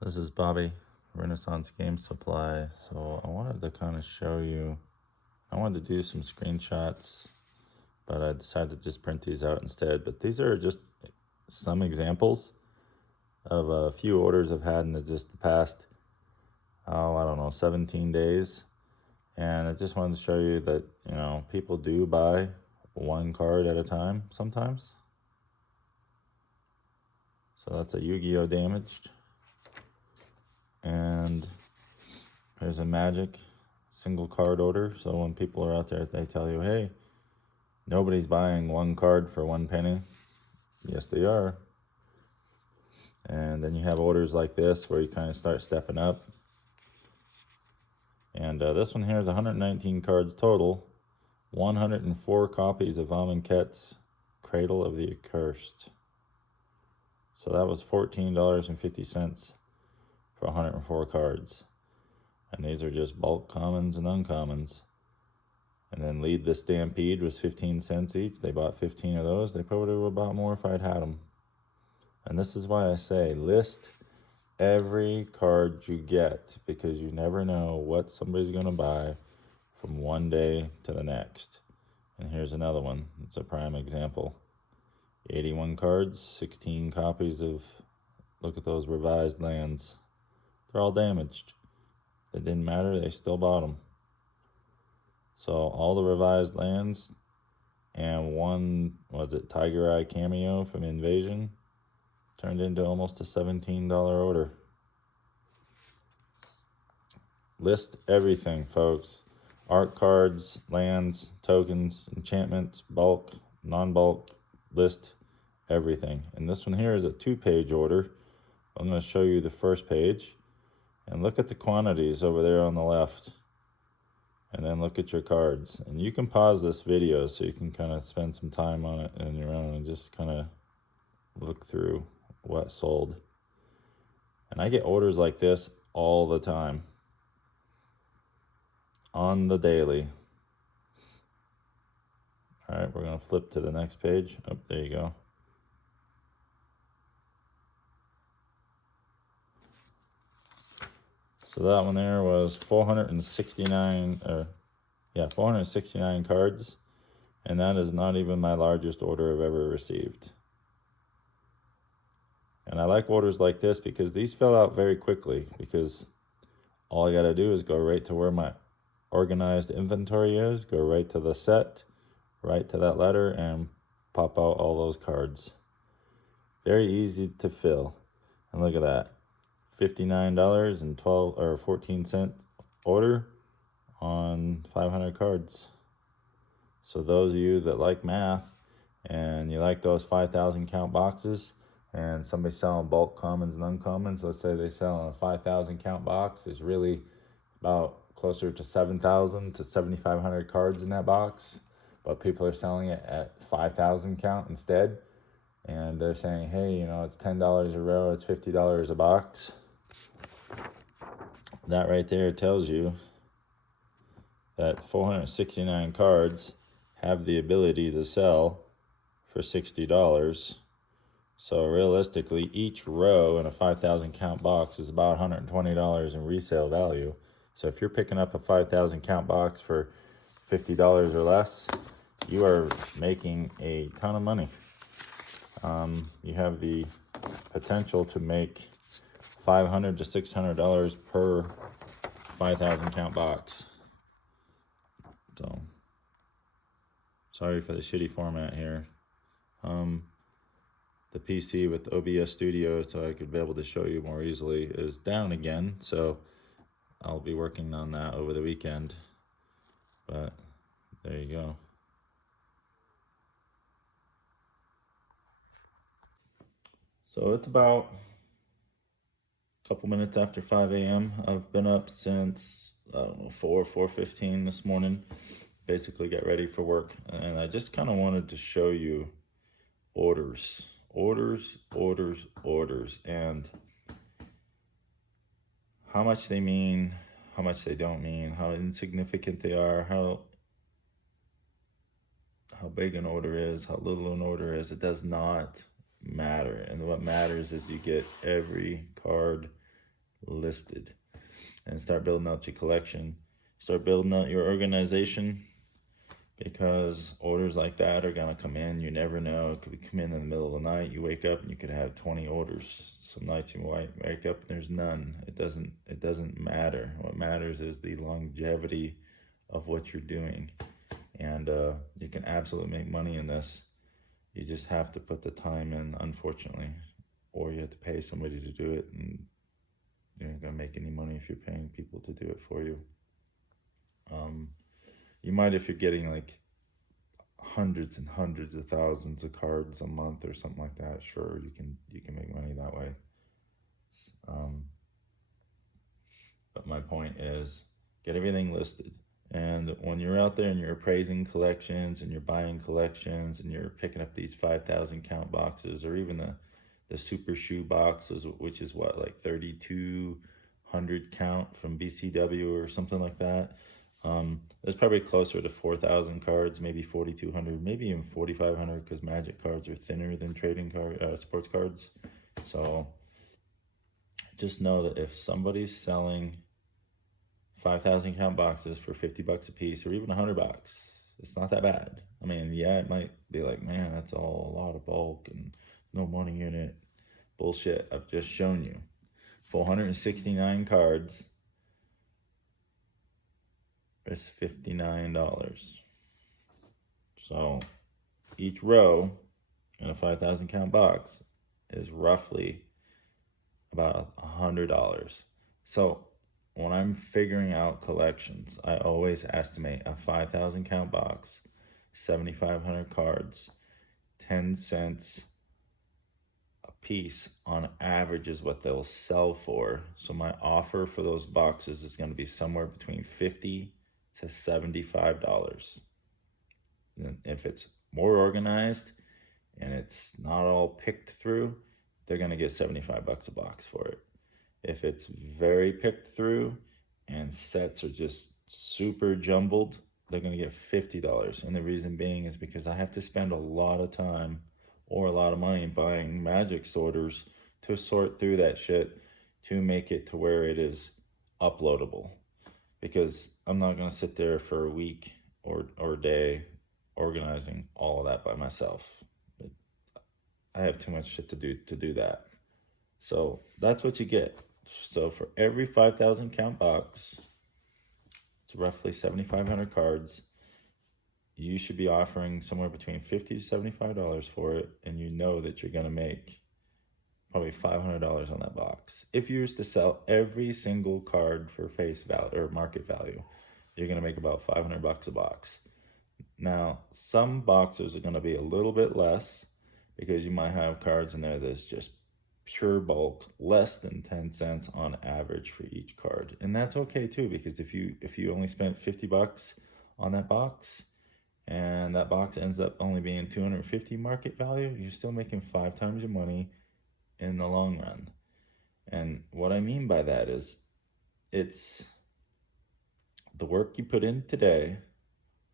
This is Bobby, Renaissance Game Supply. So I wanted to kind of show you, I wanted to do some screenshots, but I decided to just print these out instead. But these are just some examples of a few orders I've had in just the past, I don't know, 17 days. And I just wanted to show you that, people do buy one card at a time sometimes. So that's a Yu-Gi-Oh! Damaged. And here's a Magic single card order. So when people are out there, they tell you, hey, nobody's buying one card for 1 penny. Yes, they are. And then you have orders like this where you kind of start stepping up. And this one here is 119 cards total, 104 copies of Amonkhet's Cradle of the Accursed. So that was $14.50 for 104 cards. And these are just bulk commons and uncommons. And then Lead the Stampede was 15 cents each. They bought 15 of those. They probably would have bought more if I'd had them. And this is why I say list every card you get, because you never know what somebody's going to buy from one day to the next. And here's another one. It's a prime example. 81 cards, 16 copies of, look at those revised lands. They're all damaged. It didn't matter. They still bought them. So all the revised lands and one, was it Tiger Eye cameo from Invasion, turned into almost a $17 order. List everything, folks. Art cards, lands, tokens, enchantments, bulk, non-bulk, list everything. And this one here is a 2-page order. I'm going to show you the first page. And look at the quantities over there on the left. And then look at your cards. And you can pause this video so you can kind of spend some time on it on your own and just kind of look through what sold. And I get orders like this all the time, on the daily. All right, we're going to flip to the next page. Oh, there you go. So that one there was 469 cards. And that is not even my largest order I've ever received. And I like orders like this because these fill out very quickly, because all I got to do is go right to where my organized inventory is, go right to the set, right to that letter, and pop out all those cards. Very easy to fill. And look at that. $59.14 order on 500 cards. So those of you that like math and you like those 5,000 count boxes, and somebody's selling bulk commons and uncommons, let's say they sell a 5,000 count box, is really about closer to 7,000 to 7,500 cards in that box, but people are selling it at 5,000 count instead. And they're saying, hey, it's $10 a row, it's $50 a box. That right there tells you that 469 cards have the ability to sell for $60. So realistically, each row in a 5,000 count box is about $120 in resale value. So if you're picking up a 5,000 count box for $50 or less, you are making a ton of money. You have the potential to make $500 to $600 per 5,000 count box. So, sorry for the shitty format here. The PC with OBS Studio, so I could be able to show you more easily, is down again. So I'll be working on that over the weekend. But there you go. So it's about a couple minutes after 5 a.m. I've been up since, 4:15 this morning. Basically get ready for work. And I just kind of wanted to show you orders, and how much they mean, how much they don't mean, how insignificant they are, how big an order is, how little an order is. It does not matter. And what matters is you get every card listed, and start building out your collection. Start building out your organization, because orders like that are gonna come in. You never know. It could come in the middle of the night. You wake up and you could have 20 orders. Some nights you might wake up and there's none. It doesn't matter. What matters is the longevity of what you're doing, and you can absolutely make money in this. You just have to put the time in, unfortunately, or you have to pay somebody to do it, and you're not gonna make any money if you're paying people to do it for you. You might if you're getting like hundreds and hundreds of thousands of cards a month or something like that. Sure, you can make money that way. But my point is, get everything listed. And when you're out there and you're appraising collections and you're buying collections and you're picking up these 5,000 count boxes, or even the super shoe boxes, which is what, like 3,200 count from BCW or something like that. There's probably closer to 4,000 cards, maybe 4,200, maybe even 4,500, because Magic cards are thinner than trading sports cards. So just know that if somebody's selling 5,000 count boxes for 50 bucks a piece, or even $100, it's not that bad. I mean, yeah, it might be like, man, that's all a lot of bulk and no money in it. Bullshit. I've just shown you 469 cards. It's $59. So each row in a 5,000 count box is roughly about $100. So when I'm figuring out collections, I always estimate a 5,000 count box, 7,500 cards, 10 cents a piece on average is what they'll sell for. So my offer for those boxes is going to be somewhere between $50 to $75. And if it's more organized and it's not all picked through, they're going to get 75 bucks a box for it. If it's very picked through and sets are just super jumbled, they're going to get $50. And the reason being is because I have to spend a lot of time or a lot of money buying Magic sorters to sort through that shit to make it to where it is uploadable. Because I'm not going to sit there for a week or a day organizing all of that by myself. I have too much shit to do that. So that's what you get. So for every 5,000 count box, it's roughly 7,500 cards. You should be offering somewhere between $50 to $75 for it, and you know that you're going to make probably $500 on that box. If you were to sell every single card for face value or market value, you're going to make about 500 bucks a box. Now, some boxes are going to be a little bit less, because you might have cards in there that's just pure bulk, less than 10 cents on average for each card. And that's okay too, because if you only spent 50 bucks on that box and that box ends up only being 250 market value, you're still making 5 times your money in the long run. And what I mean by that is, it's the work you put in today.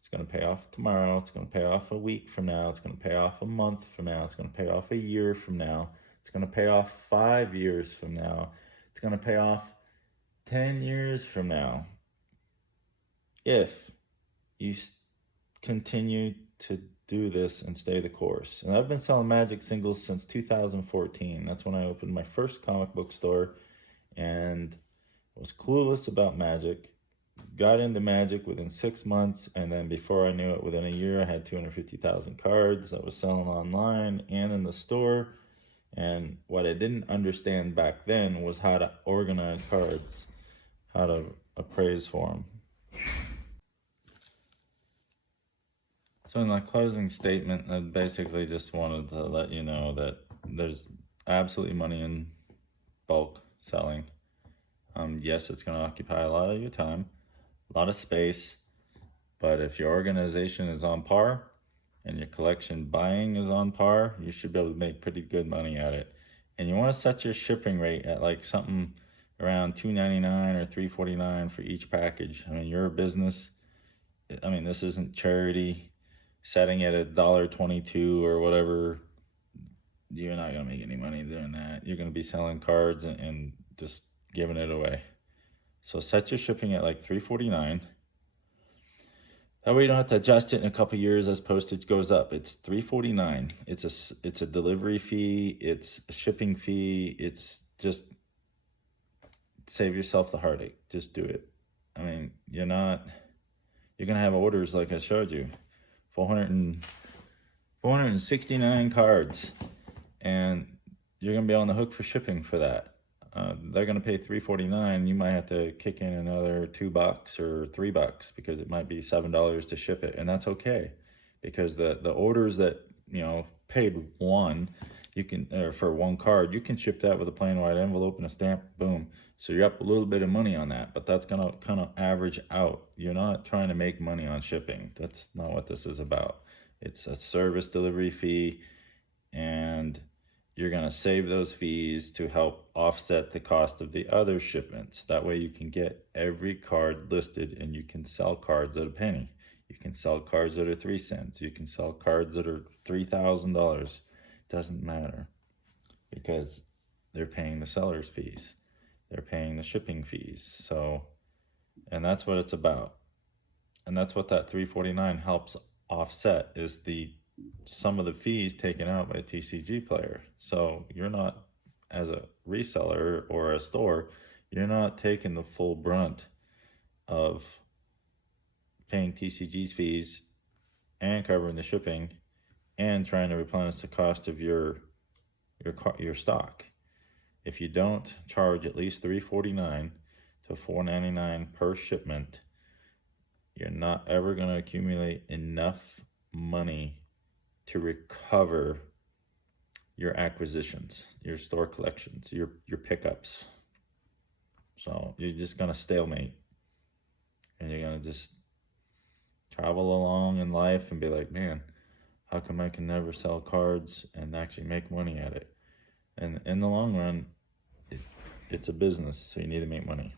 It's going to pay off tomorrow. It's going to pay off a week from now. It's going to pay off a month from now. It's going to pay off a year from now. It's going to pay off 5 years from now. It's going to pay off 10 years from now. If you continue to do this and stay the course. And I've been selling Magic singles since 2014. That's when I opened my first comic book store and was clueless about Magic. Got into Magic within 6 months, and then before I knew it, within a year, I had 250,000 cards. I was selling online and in the store. And what I didn't understand back then was how to organize cards, how to appraise for them. So in my closing statement, I basically just wanted to let you know that there's absolutely money in bulk selling. Yes, it's going to occupy a lot of your time, a lot of space, but if your organization is on par and your collection buying is on par, you should be able to make pretty good money at it. And you want to set your shipping rate at like something around $2.99 or $3.49 for each package. I mean, you're a business. I mean, this isn't charity. Setting it at $1.22 or whatever, you're not going to make any money doing that. You're going to be selling cards and just giving it away. So set your shipping at like $3.49. That way you don't have to adjust it in a couple years as postage goes up. It's $3.49. It's a delivery fee. It's a shipping fee. It's just save yourself the heartache. Just do it. I mean, you're gonna have orders like I showed you, 469 cards, and you're gonna be on the hook for shipping for that. They're gonna pay $3.49. You might have to kick in another $2 or $3 because it might be $7 to ship it, and that's okay, because the orders that paid one, you can for one card, you can ship that with a plain white envelope and a stamp. Boom. So you're up a little bit of money on that, but that's gonna kind of average out. You're not trying to make money on shipping. That's not what this is about. It's a service delivery fee, and you're going to save those fees to help offset the cost of the other shipments. That way you can get every card listed, and you can sell cards at a penny. You can sell cards that are 3 cents. You can sell cards that are $3,000. Doesn't matter, because they're paying the seller's fees. They're paying the shipping fees. So, and that's what it's about. And that's what that $3.49 helps offset, is some of the fees taken out by a TCG player. So you're not, as a reseller or a store, you're not taking the full brunt of paying TCG's fees and covering the shipping and trying to replenish the cost of your stock. If you don't charge at least $3.49 to $4.99 per shipment, you're not ever going to accumulate enough money to recover your acquisitions, your store collections, your pickups. So you're just going to stalemate, and you're going to just travel along in life and be like, man, how come I can never sell cards and actually make money at it? And in the long run, it's a business, so you need to make money.